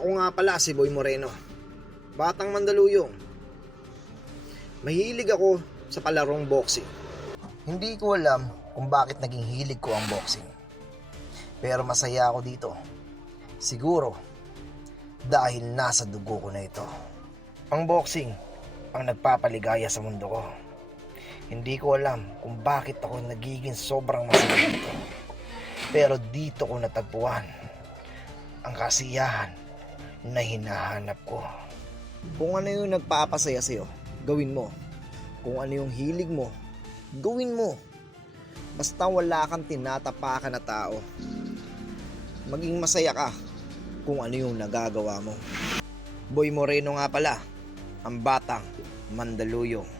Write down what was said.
Ako nga pala si Boy Moreno. Batang Mandaluyong. Mahilig ako sa palarong boxing. Hindi ko alam kung bakit naging hilig ko ang boxing. Pero masaya ako dito. Siguro dahil nasa dugo ko na ito. Ang boxing ang nagpapaligaya sa mundo ko. Hindi ko alam kung bakit ako nagiging sobrang masaya dito. Pero dito ko natagpuan ang kasiyahan na hinahanap ko. Kung ano yung nagpapasaya sa'yo, gawin mo. Kung ano yung hilig mo, gawin mo. Basta wala kang tinatapakan na tao. Maging masaya ka kung ano yung nagagawa mo. Boy Moreno nga pala, ang batang Mandaluyong.